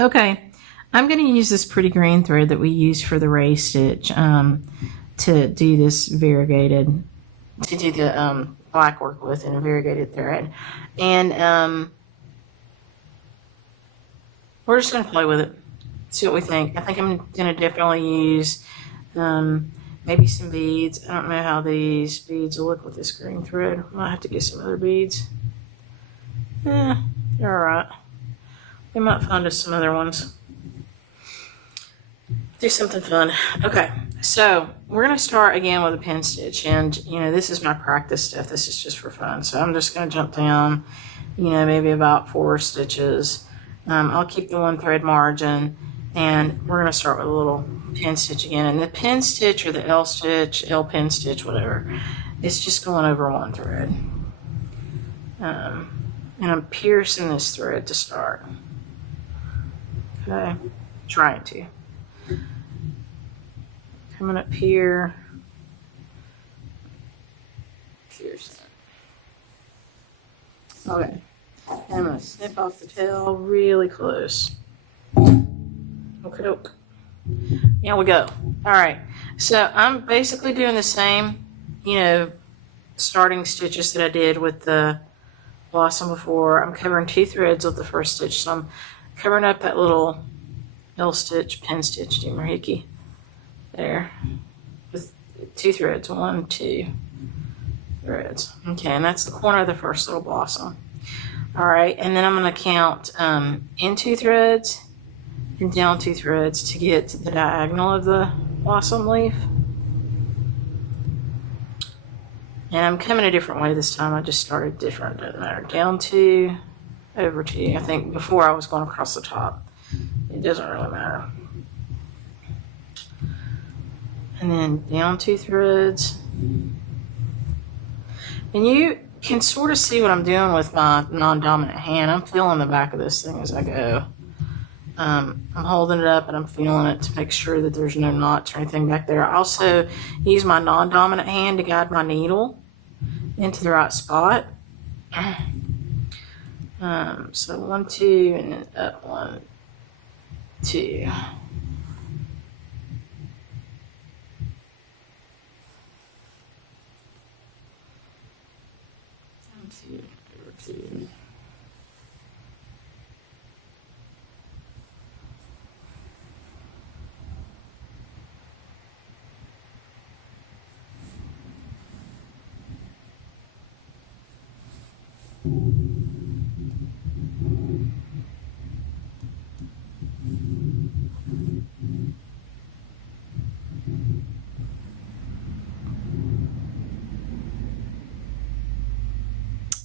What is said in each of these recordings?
Okay, I'm going to use this pretty green thread that we use for the raised stitch to do this variegated, to do the black work with in a variegated thread. And we're just going to play with it, see what we think. I think I'm going to definitely use maybe some beads. I don't know how these beads will look with this green thread. I might have to get some other beads. Yeah, they're alright. We might find us some other ones. Do something fun. Okay, so we're going to start again with a pin stitch. And, you know, this is my practice stuff. This is just for fun. So I'm just going to jump down, you know, maybe about 4 stitches. I'll keep the 1 thread margin. And we're going to start with a little pin stitch again. And the pin stitch or the L stitch, L pin stitch, whatever, it's just going over 1 thread. And I'm piercing this thread to start. Okay, trying to. Coming up here, piercing. Okay, and I'm going to snip off the tail really close. Okay, here we go. All right, so I'm basically doing the same, you know, starting stitches that I did with the blossom before. I'm covering 2 threads with the first stitch, so I'm covering up that little L stitch, pin stitch, doomerhickey there with 2 threads, 1, 2 threads. Okay, and that's the corner of the first little blossom. All right, and then I'm going to count in 2 threads and down 2 threads to get to the diagonal of the blossom leaf. And I'm coming a different way this time. I just started different. Doesn't matter. Down 2, over 2. I think before I was going across the top. It doesn't really matter. And then down 2 threads. And you can sort of see what I'm doing with my non-dominant hand. I'm feeling the back of this thing as I go. I'm holding it up and I'm feeling it to make sure that there's no knots or anything back there. I also use my non-dominant hand to guide my needle into the right spot. So 1, 2, and then up 1, 2. 2, over 2.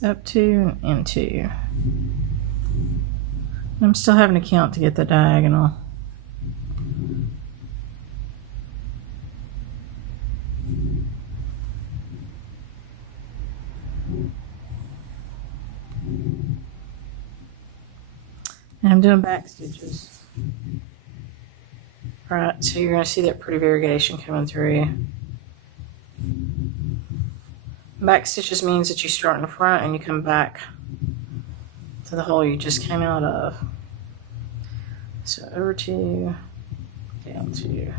Up 2 and 2. I'm still having to count to get the diagonal. And I'm doing back stitches. All right, so you're going to see that pretty variegation coming through. Back stitches means that you start in the front and you come back to the hole you just came out of. So over 2, down 2.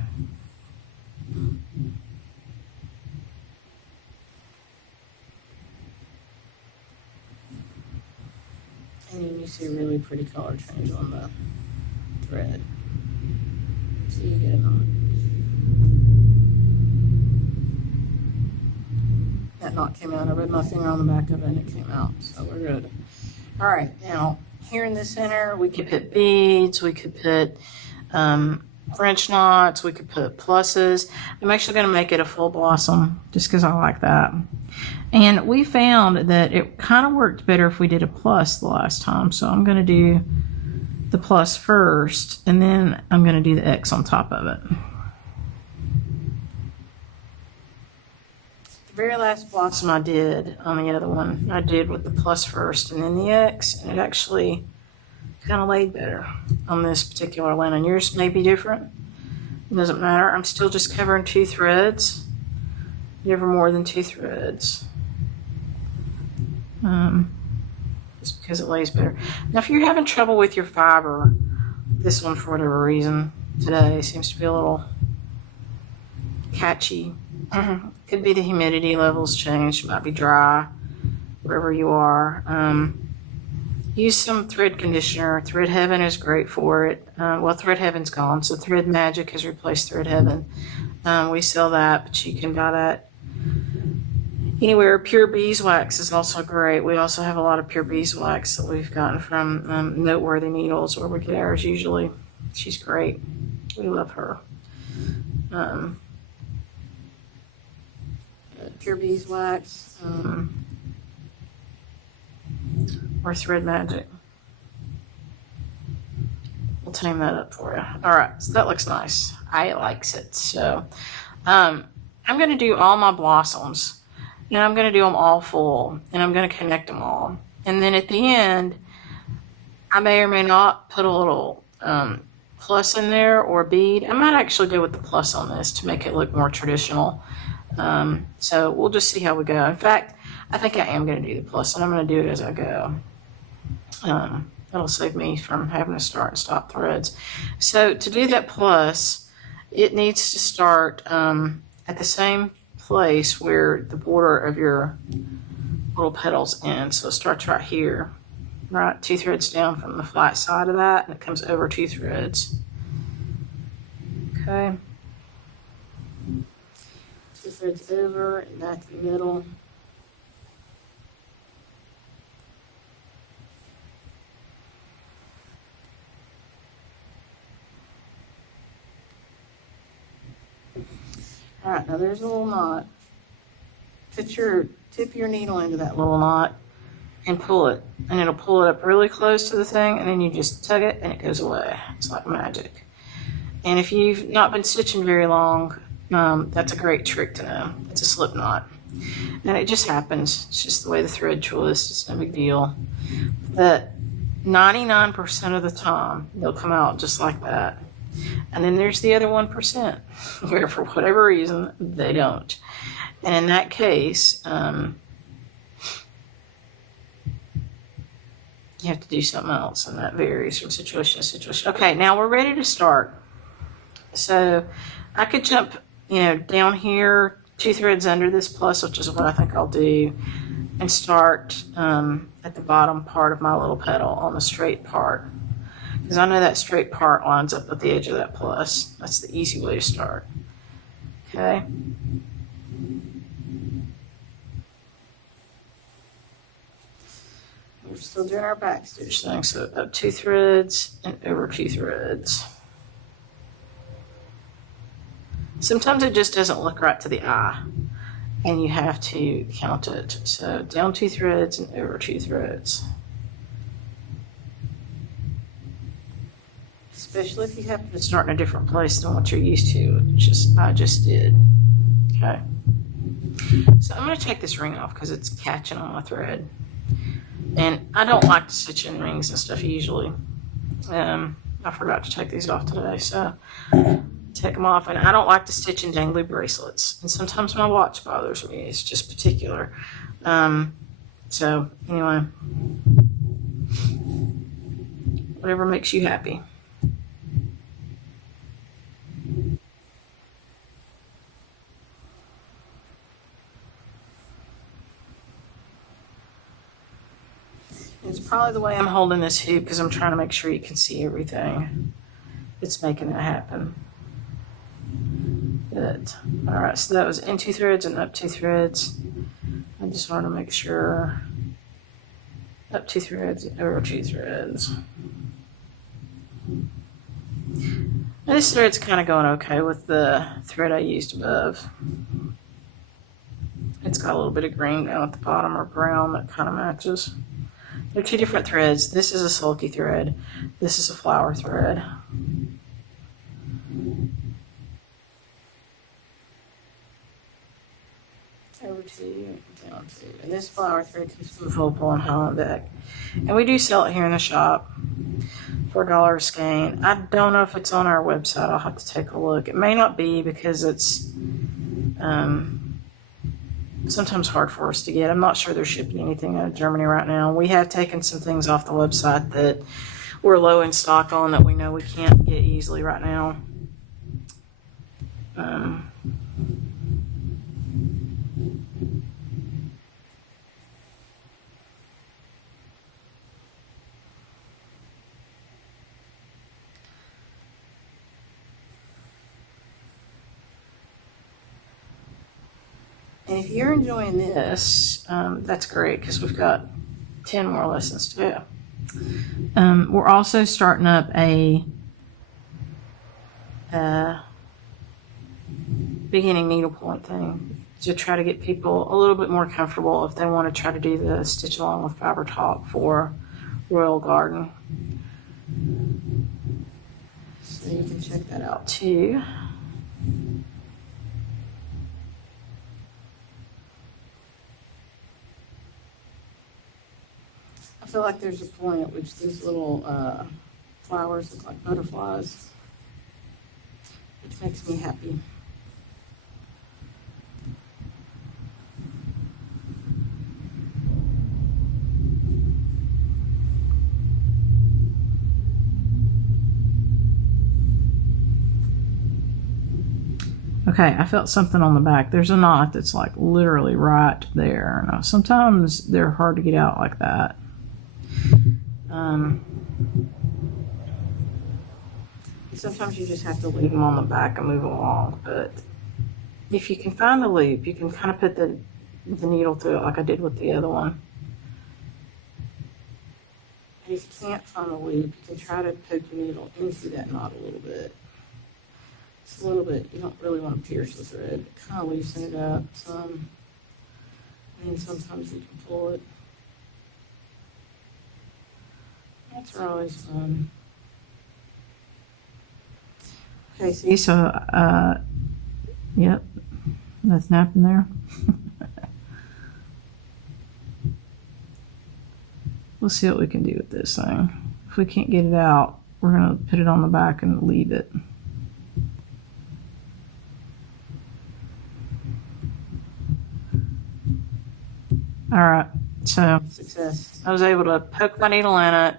And then you see a really pretty color change on the thread. So you get it on. That knot came out. I rubbed my finger on the back of it and it came out. So we're good. All right, now here in the center, we could put beads, we could put French knots, we could put pluses. I'm actually going to make it a full blossom just because I like that. And we found that it kind of worked better if we did a plus the last time. So I'm going to do the plus first, and then I'm going to do the X on top of it. The very last blossom I did on the other one, I did with the plus first and then the X, and it actually kind of laid better on this particular linen. Yours may be different. It doesn't matter. I'm still just covering 2 threads. Never more than 2 threads. Just because it lays better. Now, if you're having trouble with your fiber this one, for whatever reason, today seems to be a little catchy. Could be the humidity levels changed. Might be dry wherever you are. Use some thread conditioner. Thread Heaven is great for it. Well, Thread Heaven's gone, so Thread Magic has replaced Thread Heaven. We sell that, but you can buy that anywhere. Pure Beeswax is also great. We also have a lot of pure beeswax that we've gotten from Noteworthy Needles, where we get ours usually. She's great. We love her. Pure beeswax or Thread Magic. We'll tame that up for you. All right, so that looks nice. I likes it. So I'm going to do all my blossoms, and I'm going to do them all full, and I'm going to connect them all. And then at the end, I may or may not put a little plus in there or a bead. I might actually go with the plus on this to make it look more traditional. So we'll just see how we go. In fact, I think I am going to do the plus, and I'm going to do it as I go. That'll save me from having to start and stop threads. So to do that plus, it needs to start at the same place where the border of your little petals ends. So it starts right here, right? 2 threads down from the flat side of that, and it comes over 2 threads. Okay. 2 threads over, and that's the middle. All right, now there's a little knot. Tip your needle into that little knot and pull it, and it'll pull it up really close to the thing, and then you just tug it and it goes away. It's like magic. And if you've not been stitching very long, that's a great trick to know. It's a slip knot, and it just happens. It's just the way the thread twists. It's no big deal. But 99% of the time, they'll come out just like that. And then there's the other 1% where, for whatever reason, they don't. And in that case, you have to do something else, and that varies from situation to situation. Okay, now we're ready to start. So I could jump, down here, 2 threads under this plus, which is what I think I'll do, and start at the bottom part of my little petal on the straight part. Because I know that straight part lines up with the edge of that plus. That's the easy way to start. Okay. We're still doing our back stitch thing. So up 2 threads and over 2 threads. Sometimes it just doesn't look right to the eye, and you have to count it. So down 2 threads and over 2 threads. Especially if you happen to start in a different place than what you're used to, which I just did. Okay. So I'm going to take this ring off because it's catching on my thread. And I don't like to stitch in rings and stuff usually. I forgot to take these off today, so take them off. And I don't like to stitch in dangly bracelets. And sometimes my watch bothers me. It's just particular. So anyway, whatever makes you happy. It's probably the way I'm holding this hoop because I'm trying to make sure you can see everything. It's making it happen. Good. All right, so that was in 2 threads and up 2 threads. I just want to make sure up 2 threads and over 2 threads. And this thread's kind of going okay with the thread I used above. It's got a little bit of green down at the bottom, or brown, that kind of matches. They're 2 different threads. This is a sulky thread. This is a flower thread. Over 2, down 2. And this flower thread comes from Vopal and Hollenbeck. And we do sell it here in the shop for $1 a skein. I don't know if it's on our website. I'll have to take a look. It may not be because it's sometimes hard for us to get. I'm not sure they're shipping anything out of Germany right now. We have taken some things off the website that we're low in stock on that we know we can't get easily right now. And if you're enjoying this, that's great because we've got 10 more lessons to go. We're also starting up a beginning needlepoint thing to try to get people a little bit more comfortable if they want to try to do the stitch along with fiber talk for Royal Garden. So you can check that out too. I feel like there's a point at which these little flowers look like butterflies, which makes me happy. Okay, I felt something on the back. There's a knot that's like literally right there. Now, sometimes they're hard to get out like that. Sometimes you just have to leave them on the back and move along. But if you can find the loop, you can kind of put the needle through it like I did with the other one. And if you can't find the loop, you can try to poke your needle into that knot a little bit. Just a little bit. You don't really want to pierce the thread. Kind of loosen it up some. And then sometimes you can pull it. That's always fun. Okay, see, so, yep, nothing happened there. We'll see what we can do with this thing. If we can't get it out, we're going to put it on the back and leave it. All right, so success. I was able to poke my needle in it,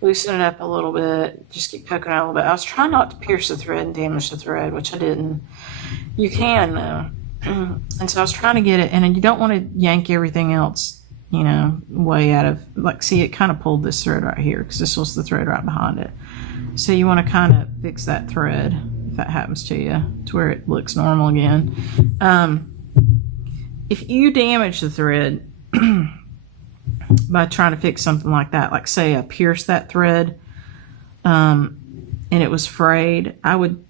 loosen it up a little bit, just keep poking it out a little bit. I was trying not to pierce the thread and damage the thread, which I didn't. You can, though. And so I was trying to get it, and you don't want to yank everything else, you know, way out of, like, see, it kind of pulled this thread right here, because this was the thread right behind it. So you want to kind of fix that thread, if that happens to you, to where it looks normal again. If you damage the thread, by trying to fix something like that, like say I pierced that thread and it was frayed, I would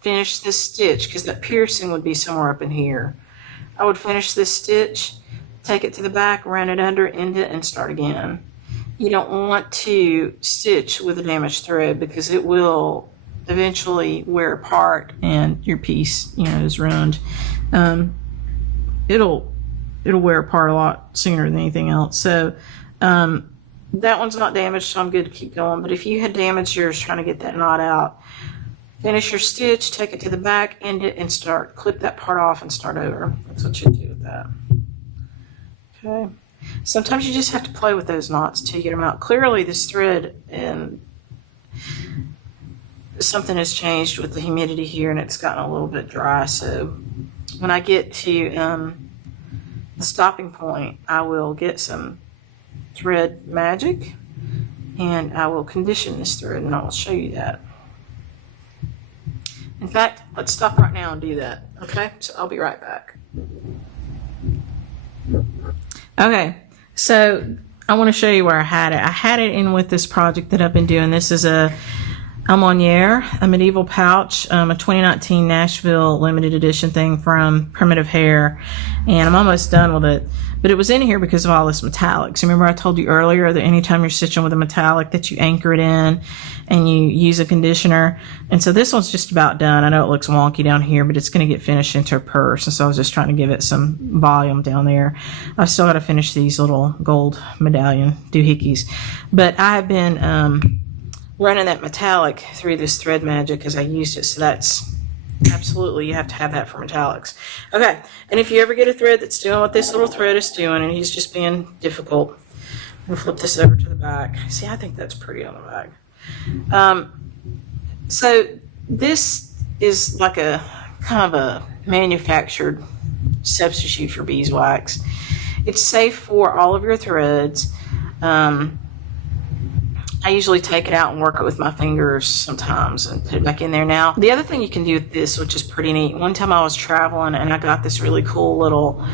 finish this stitch because that piercing would be somewhere up in here. I would finish this stitch, take it to the back, run it under, end it, and start again. You don't want to stitch with a damaged thread because it will eventually wear apart and your piece, you know, is ruined. It'll wear apart a lot sooner than anything else. So that one's not damaged, so I'm good to keep going. But if you had damaged yours trying to get that knot out, finish your stitch, take it to the back, end it, and start. Clip that part off and start over. That's what you do with that. Okay. Sometimes you just have to play with those knots till you get them out. Clearly this thread and something has changed with the humidity here and it's gotten a little bit dry. So when I get to the stopping point, I will get some thread magic and I will condition this thread and I will show you that. In fact, let's stop right now and do that. Okay, so I'll be right back. Okay, so I want to show you where I had it. I had it in with this project that I've been doing. This is a Almoniere, a medieval pouch, a 2019 Nashville limited edition thing from Primitive Hair, and I'm almost done with it. But it was in here because of all this metallics. Remember I told you earlier that anytime you're stitching with a metallic that you anchor it in and you use a conditioner. And so this one's just about done. I know it looks wonky down here, but it's going to get finished into a purse. And so I was just trying to give it some volume down there. I've still got to finish these little gold medallion doohickeys. But I've been running that metallic through this thread magic as I used it. So that's absolutely, you have to have that for metallics. Okay, and if you ever get a thread that's doing what this little thread is doing and he's just being difficult, We'll flip this over to the back. See, I think that's pretty on the back. So this is like a kind of a manufactured substitute for beeswax. It's safe for all of your threads. I usually take it out and work it with my fingers sometimes and put it back in there. Now, the other thing you can do with this, which is pretty neat, one time I was traveling and I got this really cool little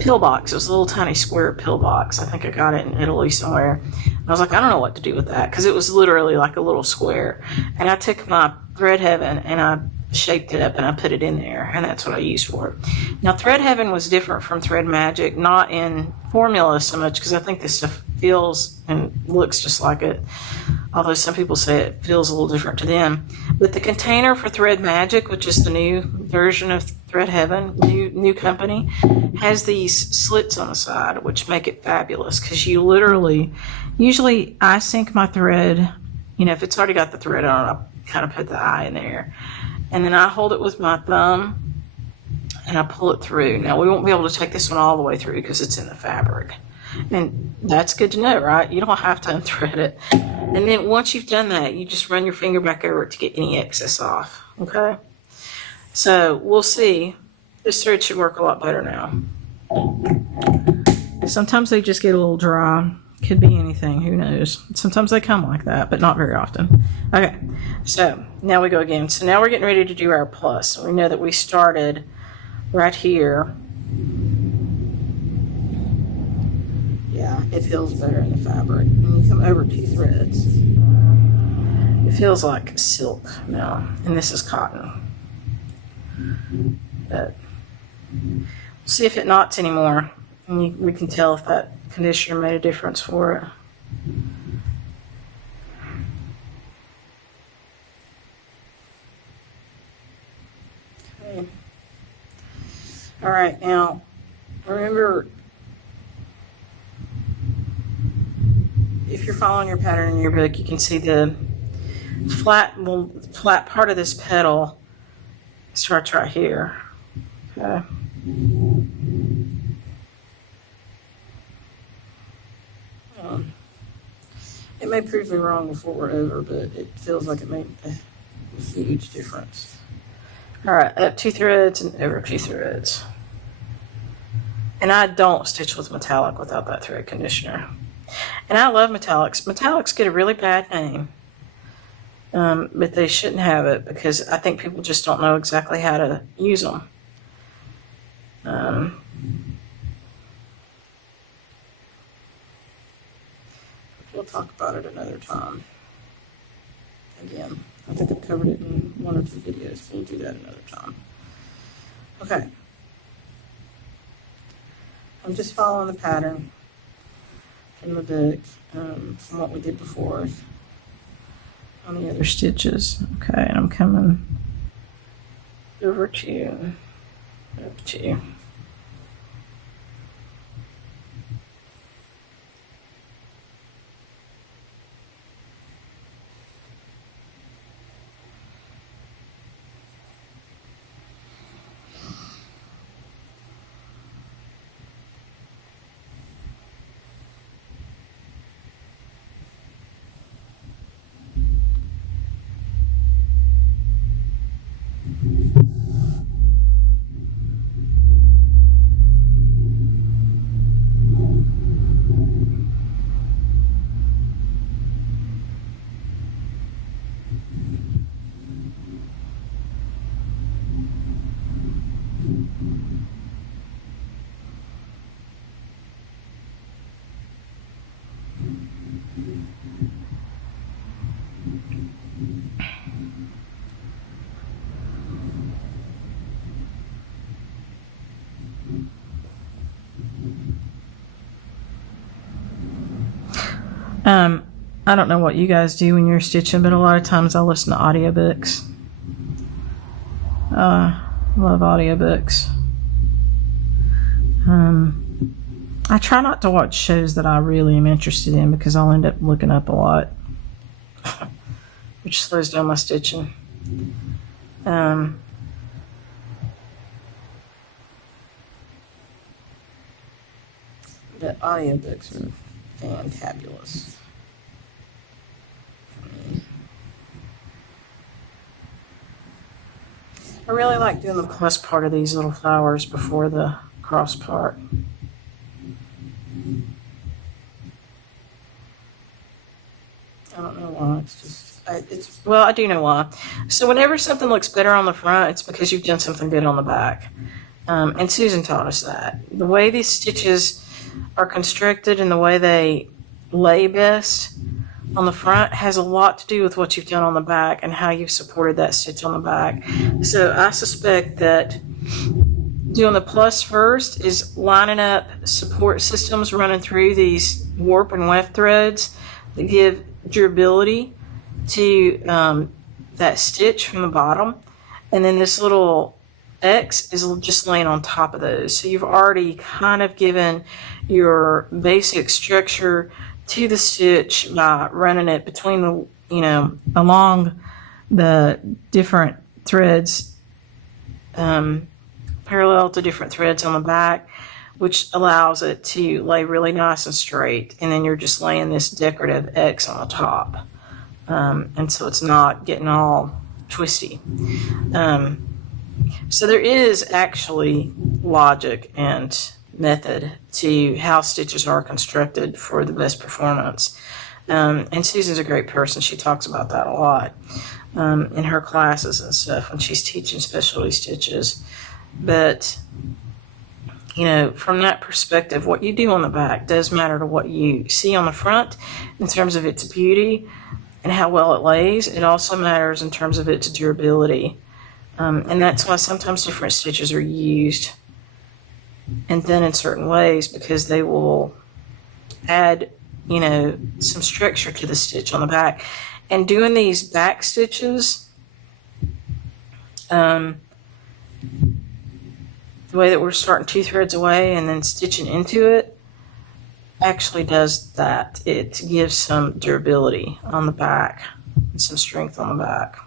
pill box. It was a little tiny square pill box. I think I got it in Italy somewhere. And I was like, I don't know what to do with that, because it was literally like a little square. And I took my Thread Heaven and I shaped it up and I put it in there, and that's what I used for it. Now, Thread Heaven was different from Thread Magic, not in formula so much, because I think this stuff feels and looks just like it, although some people say it feels a little different to them. But the container for Thread Magic, which is the new version of Thread Heaven, new company, has these slits on the side, which make it fabulous, because you literally, usually I sink my thread, if it's already got the thread on it, I'll kind of put the eye in there. And then I hold it with my thumb and I pull it through. Now, we won't be able to take this one all the way through because it's in the fabric. And that's good to know, right? You don't have to unthread it. And then once you've done that, you just run your finger back over it to get any excess off, okay? So we'll see. This thread should work a lot better now. Sometimes they just get a little dry. Could be anything, who knows? Sometimes they come like that, but not very often. Okay, so now we go again. So now we're getting ready to do our plus. We know that we started right here. Yeah, it feels better in the fabric. When you come over 2 threads, it feels like silk now, and this is cotton. But we'll see if it knots anymore, and we can tell if that conditioner made a difference for it. Okay. All right, now remember, if you're following your pattern in your book, you can see the flat part of this petal starts right here. Okay. It may prove me wrong before we're over, but it feels like it made a huge difference. All right, up 2 threads and over 2 threads. And I don't stitch with metallic without that thread conditioner. And I love metallics. Metallics get a really bad name, but they shouldn't have it, because I think people just don't know exactly how to use them. We'll talk about it another time. Again, I think I've covered it in 1 or 2 videos. We'll do that another time. Okay. I'm just following the pattern from the book, from what we did before on the other stitches. Okay, and I'm coming over to up to. I don't know what you guys do when you're stitching, but a lot of times I listen to audiobooks. Love audiobooks. I try not to watch shows that I really am interested in, because I'll end up looking up a lot, which slows down my stitching. The audiobooks are fantabulous. I really like doing the plus part of these little flowers before the cross part. I don't know why. It's just, well, I do know why. So whenever something looks better on the front, it's because you've done something good on the back. And Susan taught us that. The way these stitches are constructed and the way they lay best on the front has a lot to do with what you've done on the back and how you've supported that stitch on the back. So I suspect that doing the plus first is lining up support systems running through these warp and weft threads that give durability to that stitch from the bottom. And then this little X is just laying on top of those. So you've already kind of given your basic structure to the stitch by running it between the, along the different threads, parallel to different threads on the back, which allows it to lay really nice and straight. And then you're just laying this decorative X on the top. And so it's not getting all twisty. So there is actually logic and method to how stitches are constructed for the best performance. And Susan's a great person. She talks about that a lot in her classes and stuff when she's teaching specialty stitches. But, from that perspective, what you do on the back does matter to what you see on the front in terms of its beauty and how well it lays. It also matters in terms of its durability. And that's why sometimes different stitches are used and done in certain ways, because they will add, some structure to the stitch on the back. And doing these back stitches, the way that we're starting 2 threads away and then stitching into it actually does that. It gives some durability on the back and some strength on the back.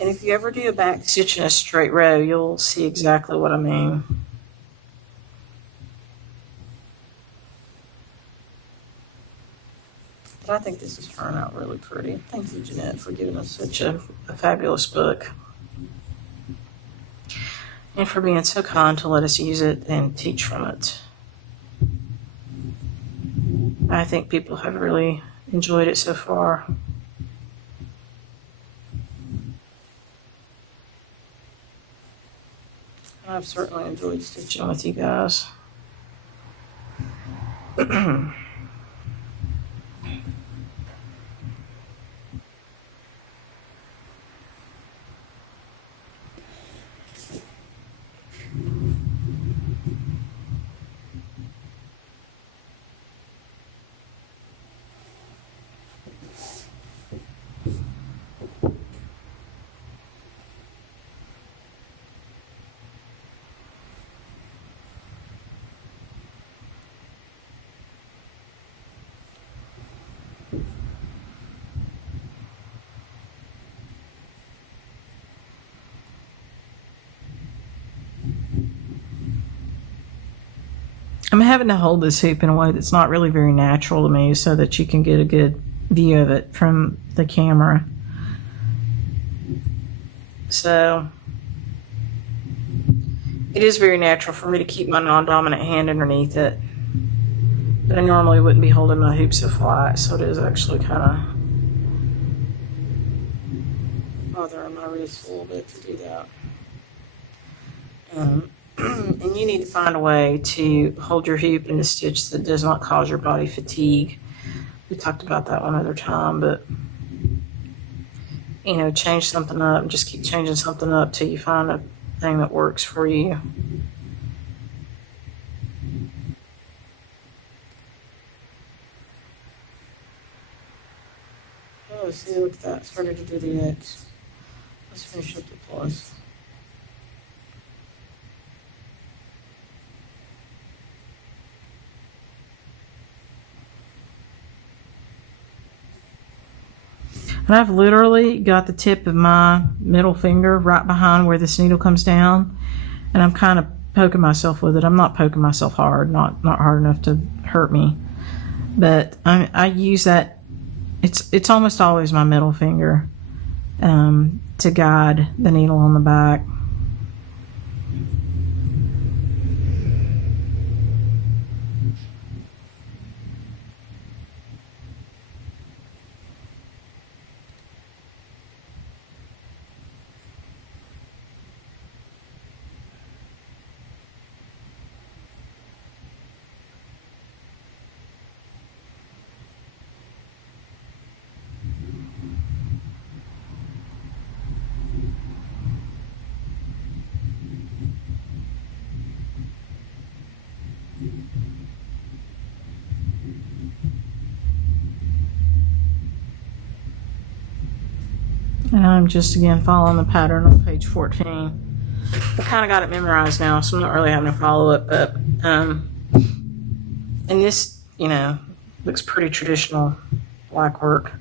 And if you ever do a back stitch in a straight row, you'll see exactly what I mean. But I think this is turning out really pretty. Thank you, Jeanette, for giving us such a fabulous book. And for being so kind to let us use it and teach from it. I think people have really enjoyed it so far. I've certainly enjoyed stitching with you guys. I'm having to hold this hoop in a way that's not really very natural to me so that you can get a good view of it from the camera. So it is very natural for me to keep my non-dominant hand underneath it. But I normally wouldn't be holding my hoop so flat, so it is actually kind of bothering my wrist a little bit to do that. And you need to find a way to hold your hoop in a stitch that does not cause your body fatigue. We talked about that one other time, but change something up and just keep changing something up till you find a thing that works for you. Oh, see, look at that. Started to do the X. Let's finish up the plus. And I've literally got the tip of my middle finger right behind where this needle comes down. And I'm kind of poking myself with it. I'm not poking myself hard, not hard enough to hurt me. But I use that. It's almost always my middle finger to guide the needle on the back. And I'm just, again, following the pattern on page 14. I kind of got it memorized now, so I'm not really having to follow it. But, and this, you know, looks pretty traditional black work.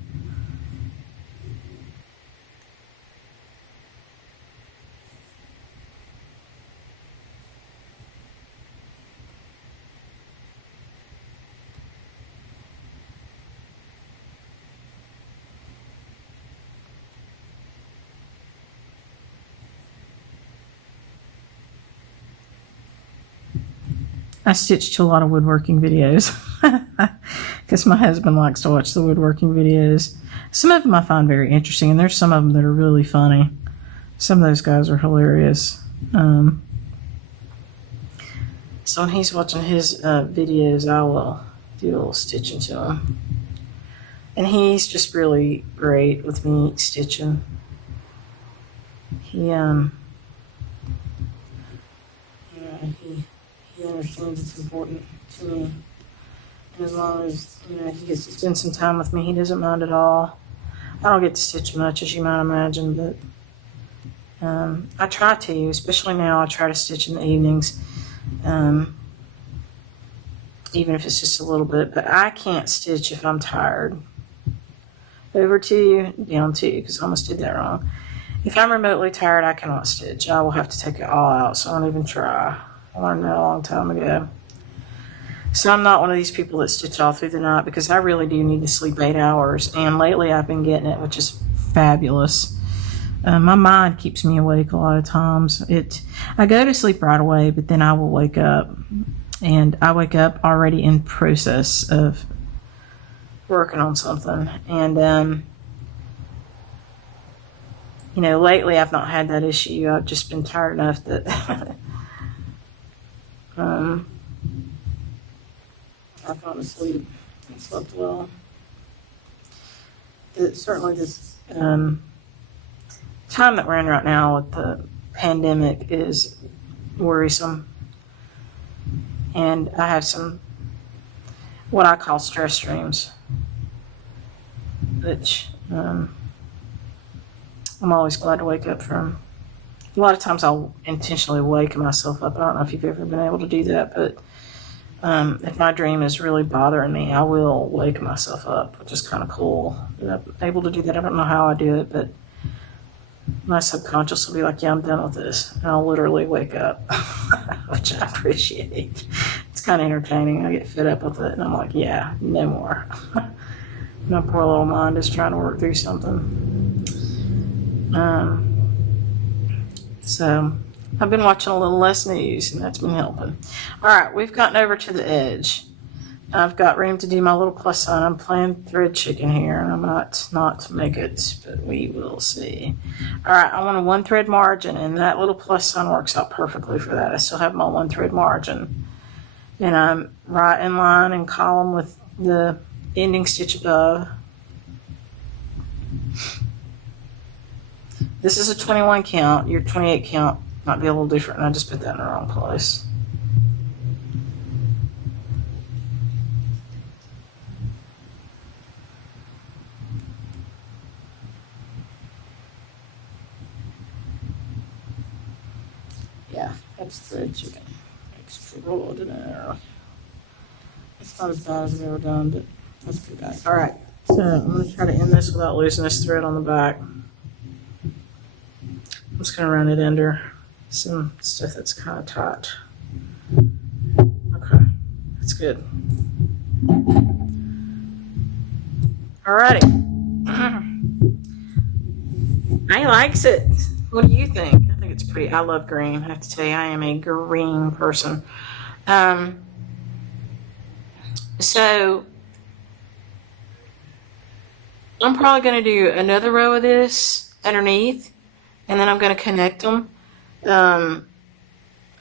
I stitch to a lot of woodworking videos because my husband likes to watch the woodworking videos. Some of them I find very interesting, and there's some of them that are really funny. Some of those guys are hilarious. So when he's watching his videos, I will do a little stitching to him. And he's just really great with me stitching. He understands it's important to me. And as long as, you know, he gets to spend some time with me, he doesn't mind at all. I don't get to stitch much, as you might imagine, but I try to, especially now. I try to stitch in the evenings, even if it's just a little bit. But I can't stitch if I'm tired. Over 2, down 2, because I almost did that wrong. If I'm remotely tired, I cannot stitch. I will have to take it all out, so I don't even try. I learned that a long time ago. So I'm not one of these people that stitch all through the night, because I really do need to sleep 8 hours. And lately I've been getting it, which is fabulous. My mind keeps me awake a lot of times. I go to sleep right away, but then I will wake up. And I wake up already in process of working on something. And, you know, lately I've not had that issue. I've just been tired enough that I've gone to sleep and slept well. Certainly this time that we're in right now with the pandemic is worrisome. And I have some, what I call stress dreams, which I'm always glad to wake up from. A lot of times I'll intentionally wake myself up. I don't know if you've ever been able to do that, but if my dream is really bothering me, I will wake myself up, which is kind of cool that I'm able to do that. I don't know how I do it, but my subconscious will be like, yeah, I'm done with this. And I'll literally wake up, which I appreciate. It's kind of entertaining. I get fed up with it, and I'm like, yeah, no more. My poor little mind is trying to work through something. So I've been watching a little less news, and that's been helping. All right, we've gotten over to the edge. I've got room to do my little plus sign. I'm playing thread chicken here, and I might not make it, but we will see. All right, I want a 1 thread margin, and that little plus sign works out perfectly for that. I still have my 1 thread margin. And I'm right in line and column with the ending stitch above. This is a 21 count. Your 28 count might be a little different, and I just put that in the wrong place. Yeah, that's thread chicken. Extraordinary. It's not as bad as I've ever done, but that's pretty bad. All right, so I'm going to try to end this without losing this thread on the back. I'm just going to run it under some stuff that's kind of taut. Okay, that's good. Alrighty. I likes it. What do you think? I think it's pretty. I love green. I have to tell you, I am a green person. So I'm probably going to do another row of this underneath, and then I'm going to connect them. And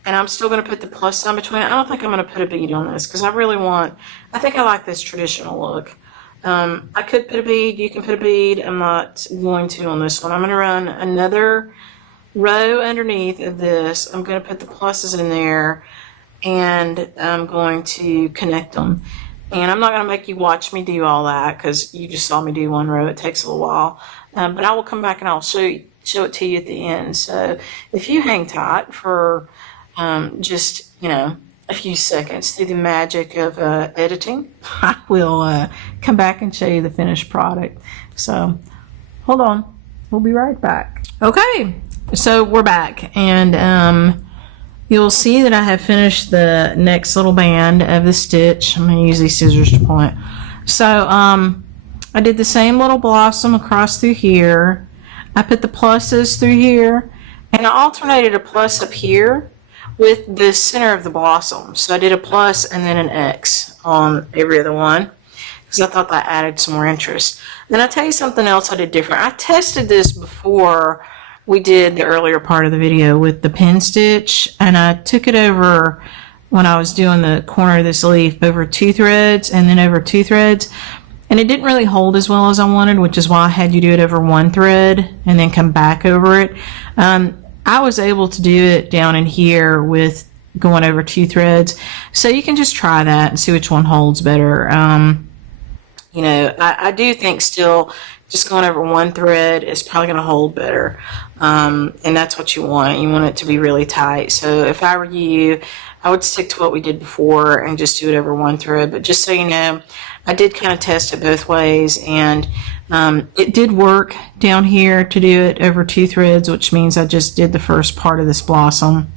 I'm still going to put the plus sign between it. I don't think I'm going to put a bead on this because I think I like this traditional look. I could put a bead. You can put a bead. I'm not going to on this one. I'm going to run another row underneath of this. I'm going to put the pluses in there, and I'm going to connect them. And I'm not going to make you watch me do all that because you just saw me do one row. It takes a little while. But I will come back and I'll show it to you at the end. So if you hang tight for just, a few seconds through the magic of editing, I will come back and show you the finished product. So hold on. We'll be right back. Okay. So we're back. And you'll see that I have finished the next little band of the stitch. I'm going to use these scissors to point. So I did the same little blossom across through here. I put the pluses through here, and I alternated a plus up here with the center of the blossom. So I did a plus and then an X on every other one because I thought that added some more interest. Then I'll tell you something else I did different. I tested this before we did the earlier part of the video with the pin stitch, and I took it over when I was doing the corner of this leaf over 2 threads and then over 2 threads, and it didn't really hold as well as I wanted, which is why I had you do it over 1 thread and then come back over it. I was able to do it down in here with going over 2 threads, so you can just try that and see which one holds better. I do think still just going over 1 thread is probably going to hold better. And that's what you want. You want it to be really tight. So if I were you, I would stick to what we did before and just do it over 1 thread. But just so you know, I did kind of test it both ways, and it did work down here to do it over 2 threads, which means I just did the first part of this blossom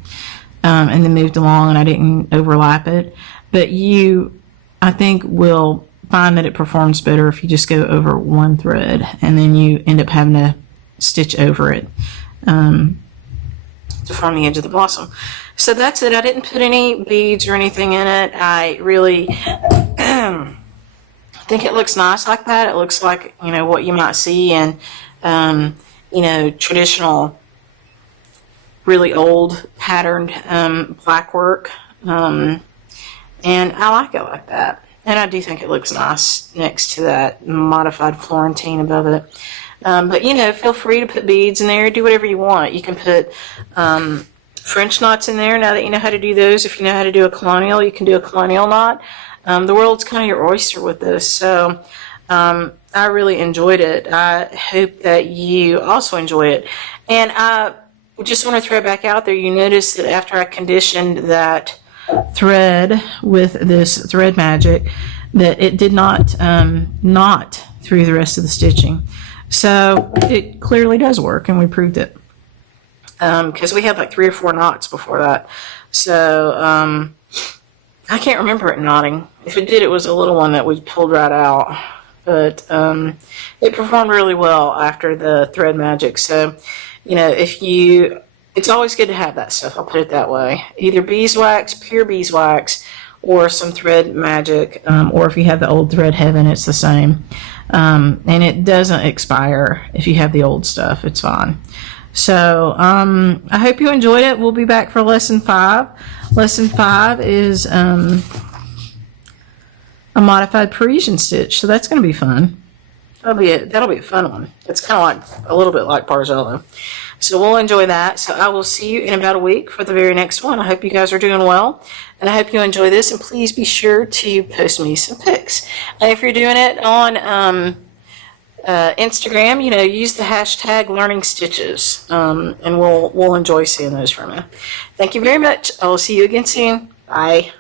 and then moved along, and I didn't overlap it. But you, I think, will find that it performs better if you just go over 1 thread and then you end up having to stitch over it to form the edge of the blossom. So that's it. I didn't put any beads or anything in it. I really think it looks nice like that. It looks like, what you might see in, traditional, really old patterned black work. And I like it like that. And I do think it looks nice next to that modified Florentine above it. But, feel free to put beads in there. Do whatever you want. You can put French knots in there now that you know how to do those. If you know how to do a colonial, you can do a colonial knot. The world's kind of your oyster with this. So I really enjoyed it. I hope that you also enjoy it. And I just want to throw back out there, you notice that after I conditioned that thread with this thread magic, that it did not knot through the rest of the stitching. So it clearly does work, and we proved it because we had like 3 or 4 knots before that. So I can't remember it knotting. If it did, it was a little one that we pulled right out, but it performed really well after the thread magic. So it's always good to have that stuff, I'll put it that way. Either beeswax, pure beeswax, or some thread magic, or if you have the old thread heaven, it's the same. And it doesn't expire if you have the old stuff, it's fine. So I hope you enjoyed it. We'll be back for lesson 5. Lesson 5 is a modified Parisian stitch, so that's going to be fun. That'll be a fun one. It's kind of like a little bit like Barzello. So we'll enjoy that. So I will see you in about a week for the very next one. I hope you guys are doing well, and I hope you enjoy this. And please be sure to post me some pics. And if you're doing it on Instagram, use the hashtag Learning Stitches, and we'll enjoy seeing those from you. Thank you very much. I will see you again soon. Bye.